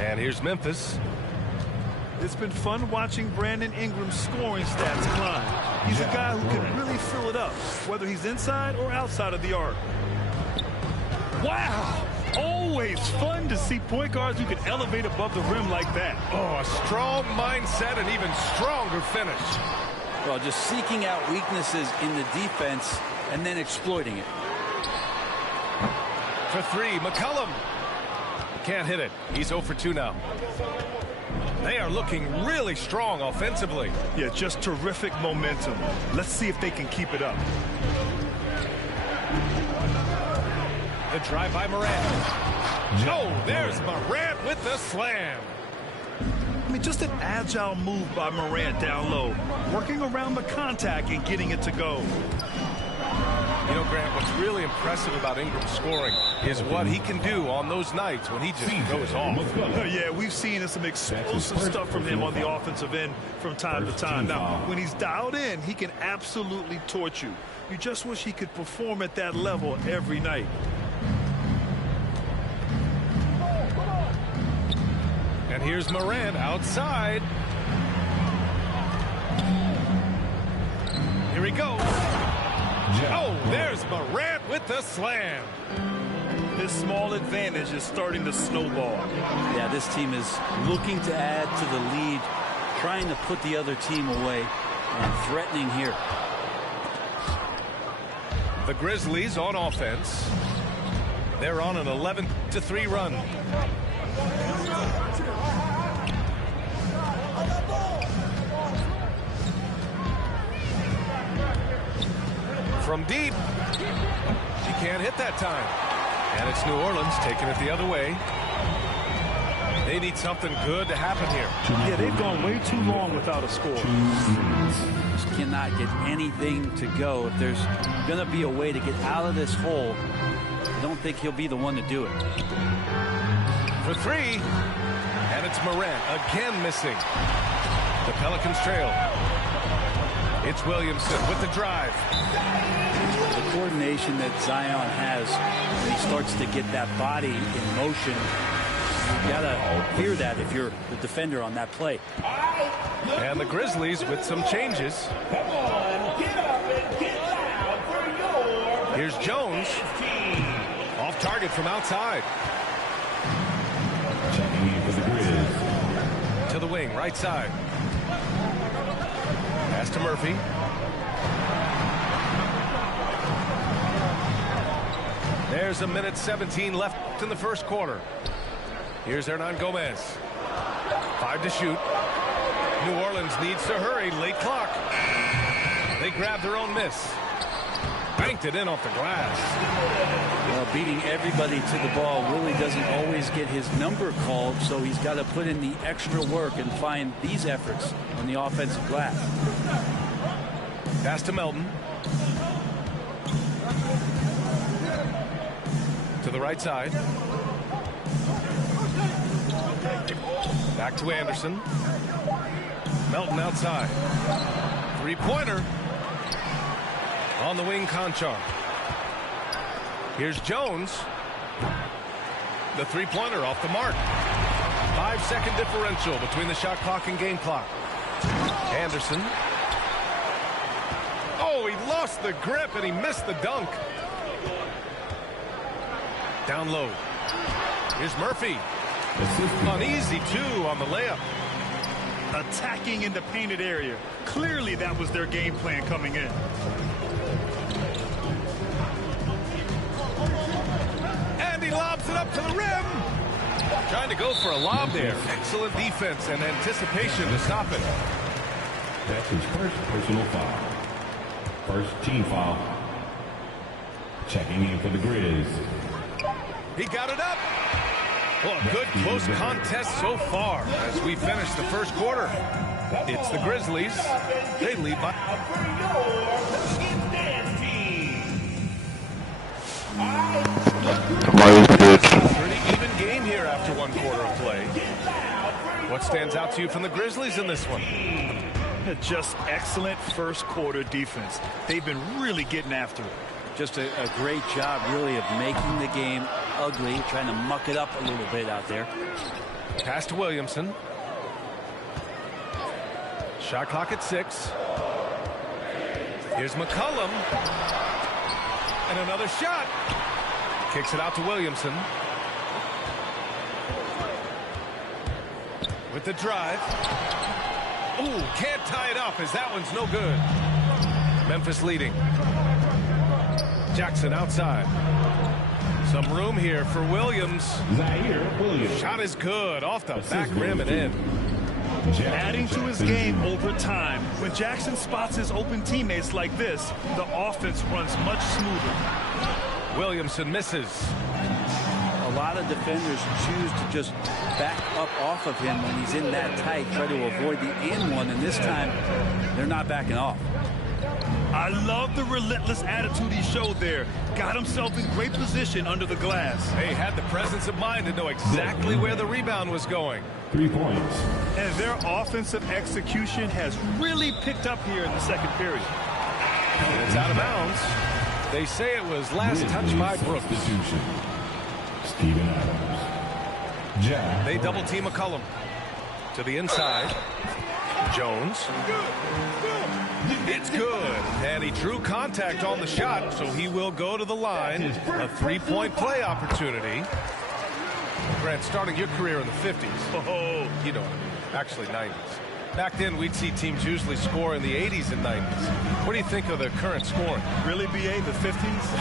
And here's Memphis. It's been fun watching Brandon Ingram's scoring stats climb. He's a guy who can really fill it up, whether he's inside or outside of the arc. Wow! Always fun to see point guards who can elevate above the rim like that. Oh, a strong mindset and even stronger finish. Well, just seeking out weaknesses in the defense and then exploiting it. For three, McCollum. Can't hit it. He's 0 for 2 now. They are looking really strong offensively. Yeah, just terrific momentum. Let's see if they can keep it up. The drive by Morant. Oh, there's Morant with the slam. I mean, just an agile move by Morant down low, working around the contact and getting it to go. You know, Grant, what's really impressive about Ingram's scoring is what he can do on those nights when he just goes off. Yeah, we've seen some explosive stuff from him on the offensive end from time to time. Now, when he's dialed in, he can absolutely torch you. You just wish he could perform at that level every night. And here's Morant outside. Here he goes. Oh, there's Morant with the slam. This small advantage is starting to snowball. Yeah, this team is looking to add to the lead, trying to put the other team away, and threatening here. The Grizzlies on offense. They're on an 11-3 run. From deep. He can't hit that time. And it's New Orleans taking it the other way. They need something good to happen here. Yeah, they've gone way too long without a score. Just cannot get anything to go. If there's going to be a way to get out of this hole, I don't think he'll be the one to do it. For three. And it's Morant again missing. The Pelicans trail. It's Williamson with the drive. The coordination that Zion has, when he starts to get that body in motion, you gotta fear that if you're the defender on that play. And the Grizzlies with some changes. Come on, get up and get loud for your Here's Jones. Off target from outside. Checking in for the Grizz. To the wing, right side. Pass to Murphy. There's 1:17 left in the first quarter. Here's Hernan Gomez. 5 to shoot. New Orleans needs to hurry. Late clock. They grab their own miss. Banked it in off the glass. Well, beating everybody to the ball really doesn't always get his number called, so he's got to put in the extra work and find these efforts on the offensive glass. Pass to Melton. To the right side. Back to Anderson. Melton outside. Three-pointer. On the wing, Conchar. Here's Jones. The three-pointer off the mark. 5-second differential between the shot clock and game clock. Anderson. Oh, he lost the grip and he missed the dunk. Down low. Here's Murphy. Uneasy, too, on the layup. Attacking in the painted area. Clearly that was their game plan coming in. And he lobs it up to the rim. Trying to go for a lob there. Excellent defense and anticipation to stop it. That's his first personal foul. First team foul. Checking in for the Grizz. He got it up. Well, a good close contest so far as we finish the first quarter. It's the Grizzlies. They lead by. Pretty even game here after one quarter of play. What stands out to you from the Grizzlies in this one? Just excellent first quarter defense. They've been really getting after it. Just a great job, really, of making the game ugly, trying to muck it up a little bit out there. Pass to Williamson. Shot clock at 6. Here's McCollum. And another shot. Kicks it out to Williamson. With the drive. Ooh, can't tie it up as that one's no good. Memphis leading. Jackson outside. Some room here for Williams. Zaire Williams. Shot is good off the back rim and in. Adding to his game over time. When Jackson spots his open teammates like this, the offense runs much smoother. Williamson misses. A lot of defenders choose to just back up off of him when he's in that tight, try to avoid the and one, and this time they're not backing off. I love the relentless attitude he showed there. Got himself in great position under the glass. They had the presence of mind to know exactly where the rebound was going. 3 points. And their offensive execution has really picked up here in the second period. And it's out of bounds. They say it was last touched by Brooks. Substitution. Steven Adams. Jack. They double team McCollum. To the inside. Jones. It's good. And he drew contact on the shot, so he will go to the line. A 3-point play opportunity. Grant, starting your career in the 50s. Oh, You know what I mean. Actually, 90s. Back then, we'd see teams usually score in the 80s and 90s. What do you think of the current scoring? really, BA, the 50s?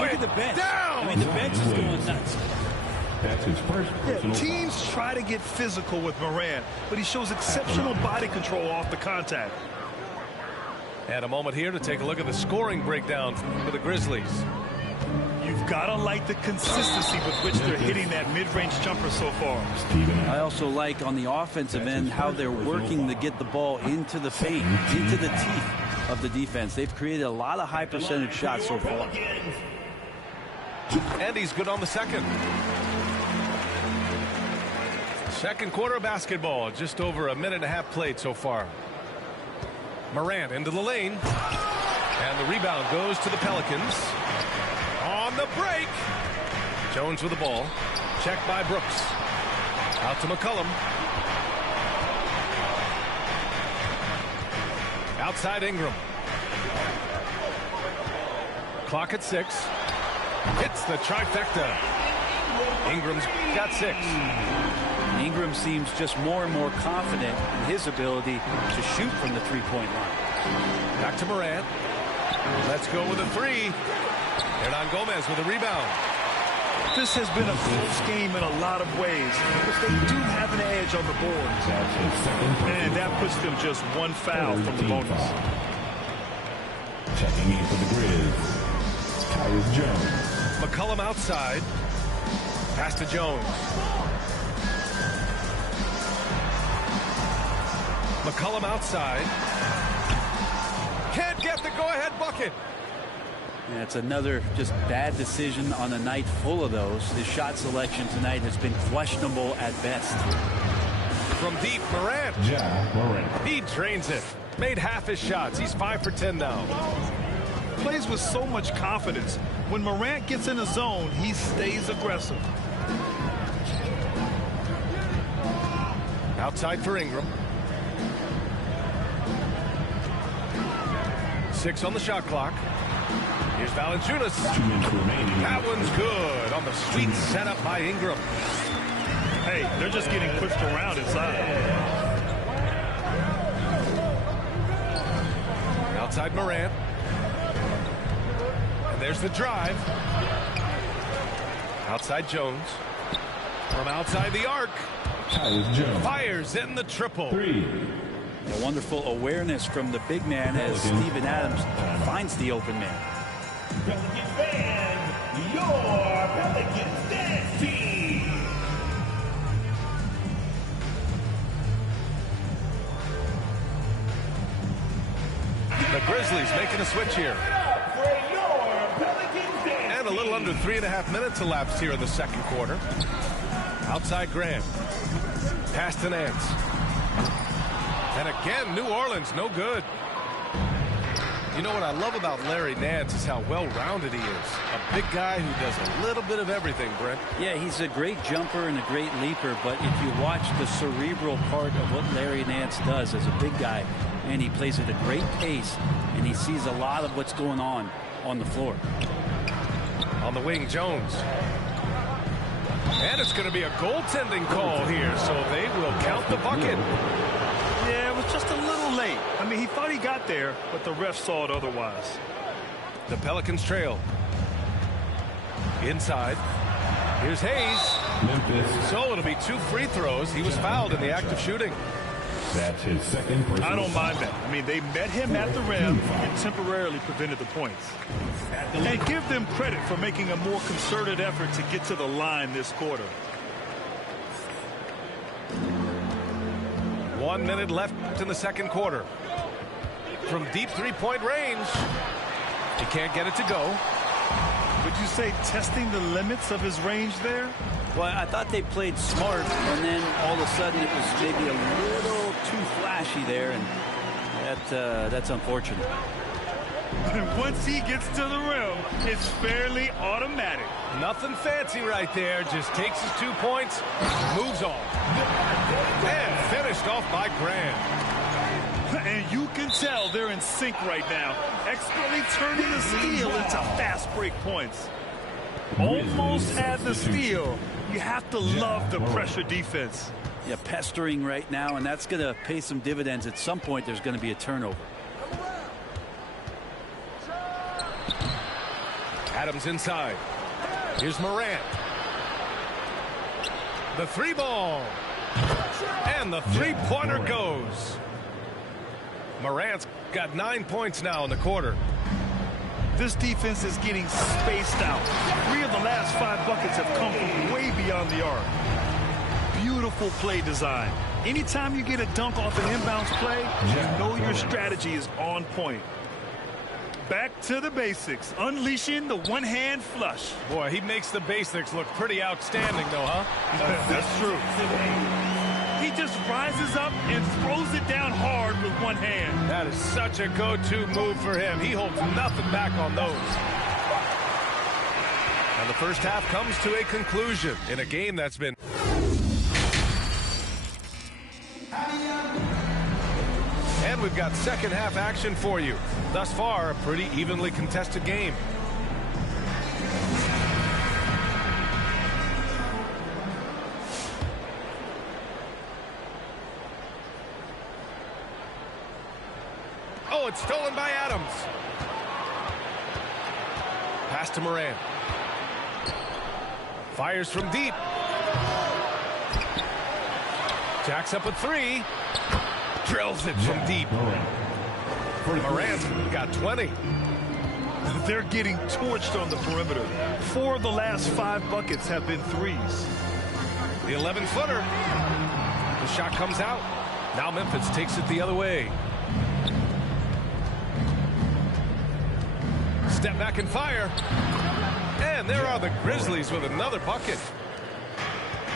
Look at the bench. Down! I mean, the bench is going nuts. That's his first personal foul. Teams try to get physical with Morant, but he shows exceptional body control off the contact. And a moment here to take a look at the scoring breakdown for the Grizzlies. You've got to like the consistency with which they're hitting that mid-range jumper so far. Steven I Adams. also like on the offensive end how they're working to get the ball into the paint, into the teeth of the defense. They've created a lot of high percentage shots so far. And he's good on the second. Second quarter of basketball. Just over a minute and a half played so far. Morant into the lane. And the rebound goes to the Pelicans. On the break. Jones with the ball. Checked by Brooks. Out to McCollum. Outside Ingram. Clock at 6. Hits the trifecta. Ingram's got 6. Ingram seems just more and more confident in his ability to shoot from the three-point line. Back to Morant. Let's go with a 3. Hernan Gomez with a rebound. This has been a close game in a lot of ways, but they do have an edge on the boards. That's his second personal And that puts them just one foul from the bonus. foul. Checking in for the Grizz. Tyus Jones. McCollum outside. Pass to Jones. McCollum outside. Can't get the go-ahead bucket. And it's another just bad decision on a night full of those. His shot selection tonight has been questionable at best. From deep, Morant. Ja Morant. He drains it. Made half his shots. He's 5 for 10 now. Plays with so much confidence. When Morant gets in a zone, he stays aggressive. Outside for Ingram. 6 on the shot clock. Here's Valanciunas. 2 minutes remaining. That one's good on the sweet setup by Ingram. Hey, they're just getting pushed around inside. Outside Morant. And there's the drive. Outside Jones. From outside the arc. Tyus Jones. Fires in the triple. 3. A wonderful awareness from the big man as Steven Adams finds the open man. Pelicans fans, your Pelicans dance team. The Grizzlies making a switch here. For your Pelicans dance And a little under 3.5 minutes elapsed here in the second quarter. Outside Grant. Pass to Nance. And again, New Orleans, no good. You know what I love about Larry Nance is how well-rounded he is. A big guy who does a little bit of everything, Brent. Yeah, he's a great jumper and a great leaper, but if you watch the cerebral part of what Larry Nance does as a big guy, and he plays at a great pace, and he sees a lot of what's going on the floor. On the wing, Jones. And it's going to be a goaltending call here, so they will count the bucket. Yeah, it was just a little late. I mean, he thought he got there, but the ref saw it otherwise. The Pelicans trail. Inside. Here's Hayes. Memphis. So it'll be 2 free throws. He was fouled in the act of shooting. That's his second personal I don't mind foul. that. I mean, they met him at the rim and temporarily prevented the points. And give them credit for making a more concerted effort to get to the line this quarter. 1 minute left in the second quarter. From deep three-point range. He can't get it to go. Would you say testing the limits of his range there? Well, I thought they played smart, and then all of a sudden it was maybe a little too flashy there, and that's unfortunate. Once he gets to the rim, it's fairly automatic. Nothing fancy right there. Just takes his 2 points, moves on. And finished off by Grant. And you can tell they're in sync right now, expertly turning the steal into fast break points. Almost had the steal. You have to love the pressure defense. Yeah, pestering right now, and that's going to pay some dividends. At some point, there's going to be a turnover. Adams inside. Here's Morant. The 3-ball. And the 3-pointer goes. Morant's got 9 points now in the quarter. This defense is getting spaced out. 3 of the last 5 buckets have come from way beyond the arc. Beautiful play design. Anytime you get a dunk off an inbounds play, you know your strategy is on point. Back to the basics, unleashing the one-hand flush. Boy, he makes the basics look pretty outstanding, though, huh? That's true. He just rises up and throws it down hard with one hand. That is such a go-to move for him. He holds nothing back on those. And the first half comes to a conclusion in a game that's been... And we've got second half action for you. Thus far, a pretty evenly contested game. Oh, it's stolen by Adams. Pass to Morant. Fires from deep. Jacks up a 3. Drills it from deep. Morant's got 20. They're getting torched on the perimeter. 4 of the last 5 buckets have been threes. The 11-footer. The shot comes out. Now Memphis takes it the other way. Step back and fire. And there are the Grizzlies with another bucket.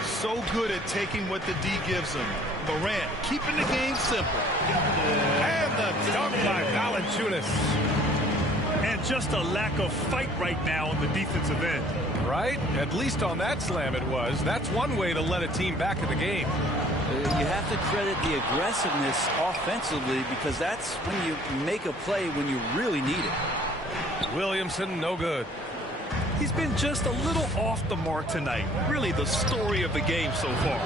So good at taking what the D gives him. Morant keeping the game simple. And the dunk by Valanciunas. And just a lack of fight right now on the defensive end. Right? At least on that slam it was. That's one way to let a team back in the game. You have to credit the aggressiveness offensively, because that's when you make a play when you really need it. Williamson, no good. He's been just a little off the mark tonight. Really the story of the game so far.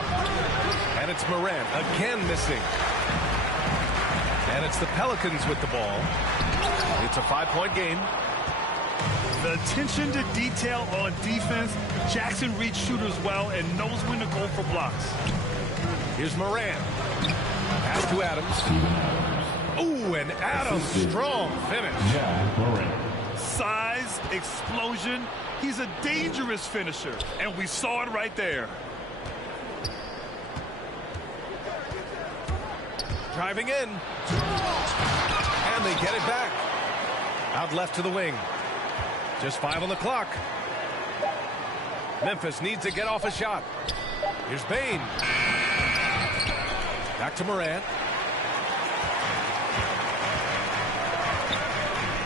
And it's Morant again missing. And it's the Pelicans with the ball. It's a 5-point game. The attention to detail on defense. Jackson reads shooters well and knows when to go for blocks. Here's Morant. Pass to Adams. Ooh, and Adams, strong finish. Size, explosion. He's a dangerous finisher, and we saw it right there. Driving in. And they get it back. Out left to the wing. Just 5 on the clock. Memphis needs to get off a shot. Here's Bane. Back to Morant.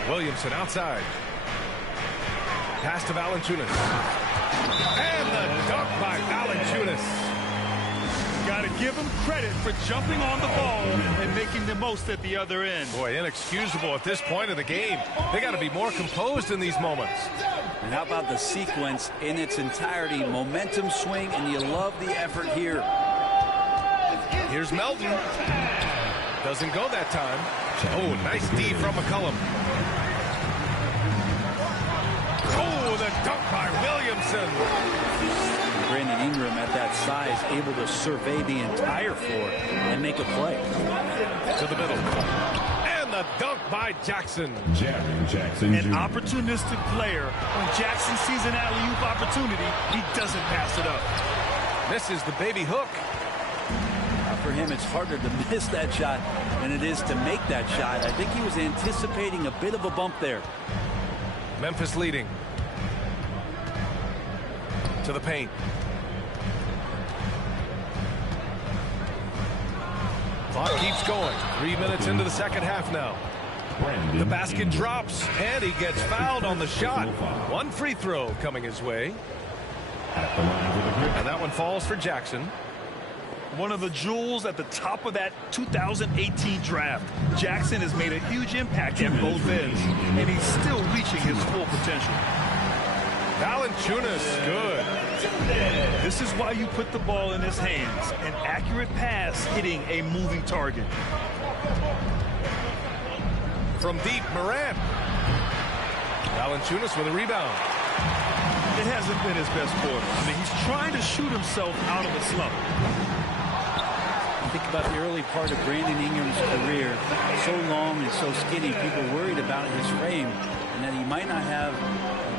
Williamson outside. Pass to Valanciunas. And the dunk by Valanciunas. Got to give him credit for jumping on the ball and making the most at the other end. Boy, inexcusable at this point of the game. They got to be more composed in these moments. And how about the sequence in its entirety? Momentum swing, and you love the effort here. Here's Melton. Doesn't go that time. Oh, nice D from McCollum. Oh, the dunk by Williamson. Brandon Ingram at that size, able to survey the entire floor and make a play. To the middle. And the dunk by Jackson. Jaren Jackson An Jr. opportunistic player. When Jackson sees an alley-oop opportunity, he doesn't pass it up. Misses the baby hook. For him, it's harder to miss that shot than it is to make that shot. I think he was anticipating a bit of a bump there. Memphis leading. To the paint. Clock keeps going. 3 minutes into the second half now. Brandon The basket Ingram. drops, and he gets fouled on the shot. One free throw coming his way. At the line with a grip. And that one falls for Jackson. One of the jewels at the top of that 2018 draft. Jackson has made a huge impact at both ends, and he's still reaching his full potential. Valanciunas, good. This is why you put the ball in his hands. An accurate pass hitting a moving target. From deep, Morant. Valanciunas with a rebound. It hasn't been his best quarter. I mean, he's trying to shoot himself out of a slump. Think about the early part of Brandon Ingram's career. So long and so skinny, people worried about his frame and that he might not have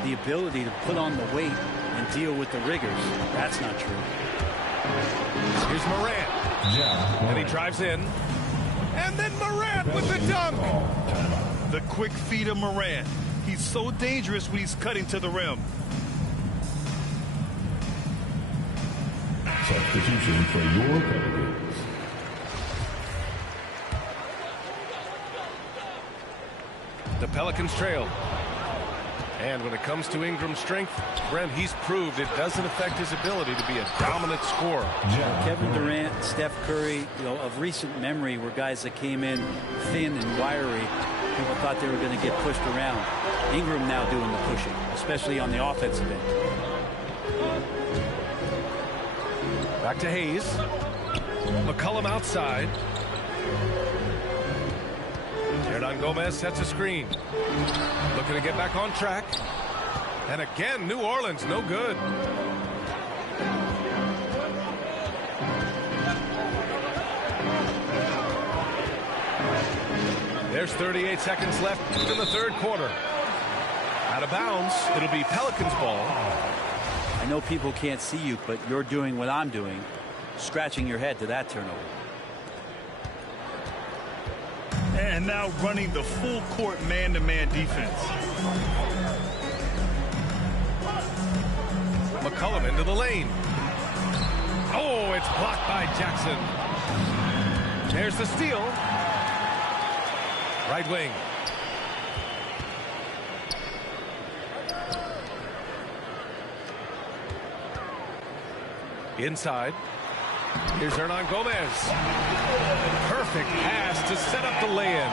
the ability to put on the weight and deal with the rigors. That's not true. Here's Morant. And he drives in. And then Morant with the dunk. The quick feet of Morant. He's so dangerous when he's cutting to the rim. Substitution for your Pelicans. The Pelicans trail. And when it comes to Ingram's strength, Brent, he's proved it doesn't affect his ability to be a dominant scorer. Kevin Durant, Steph Curry, of recent memory were guys that came in thin and wiry. People thought they were going to get pushed around. Ingram now doing the pushing, especially on the offensive end. Back to Hayes. McCollum outside. Hernangomez sets a screen. Looking to get back on track. And again, New Orleans, no good. There's 38 seconds left in the third quarter. Out of bounds, it'll be Pelicans ball. I know people can't see you, but you're doing what I'm doing, scratching your head to that turnover. And now running the full court man-to-man defense. McCollum into the lane. Oh, it's blocked by Jackson. There's the steal. Right wing. Inside. Here's Hernangomez. Perfect pass to set up the lay-in.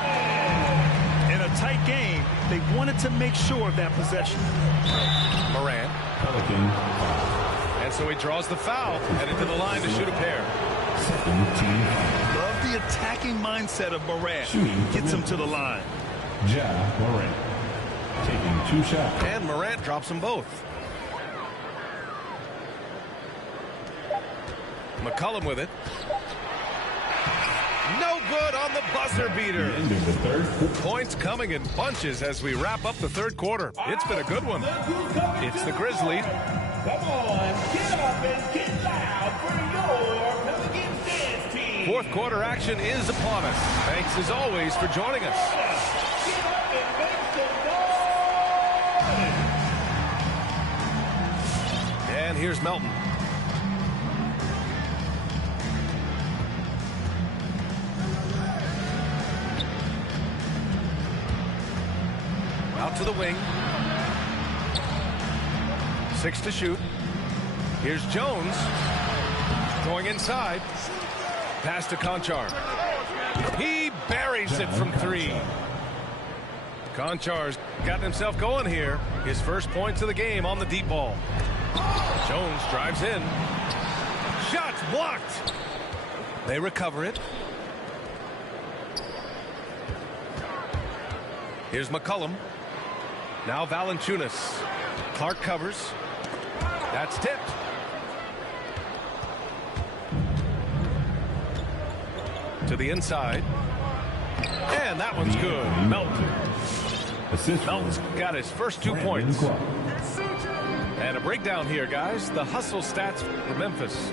In a tight game, they wanted to make sure of that possession. Morant. Pelican foul. And so he draws the foul, headed to the line to shoot a pair. Second team foul. Love the attacking mindset of Morant. Shooting Gets him to the line. Ja Morant. Taking 2 shots. And Morant drops them both. McCollum with it. No good on the buzzer beater. End of the third. Points coming in bunches as we wrap up the third quarter. It's been a good one. It's the Grizzlies. Come on, get up and get loud for your Pelicans dance team. Fourth quarter action is upon us. Thanks as always for joining us. Get up and make some noise. And here's Melton. Out to the wing. 6 to shoot. Here's Jones. Going inside. Pass to Konchar. He buries it from 3. Konchar's gotten himself going here. His first points of the game on the deep ball. Jones drives in. Shot blocked. They recover it. Here's McCollum. Now Valanciunas. Clark covers. That's tipped. To the inside. And that one's good. Melton. Melton's got his first 2 points. And a breakdown here, guys. The hustle stats for Memphis.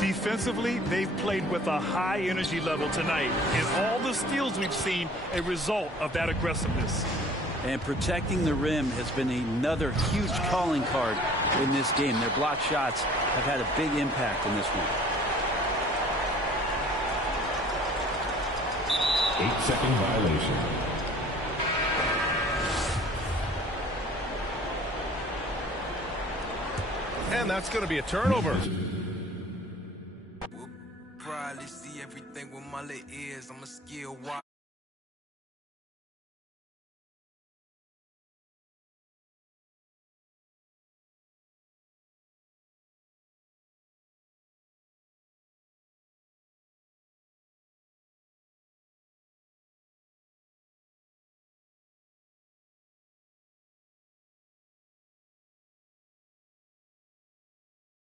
Defensively, they've played with a high energy level tonight. And all the steals we've seen, a result of that aggressiveness. And protecting the rim has been another huge calling card in this game. Their block shots have had a big impact in this one. 8-second violation. And that's going to be a turnover. Probably see everything with my little ears. I'm a skill wide.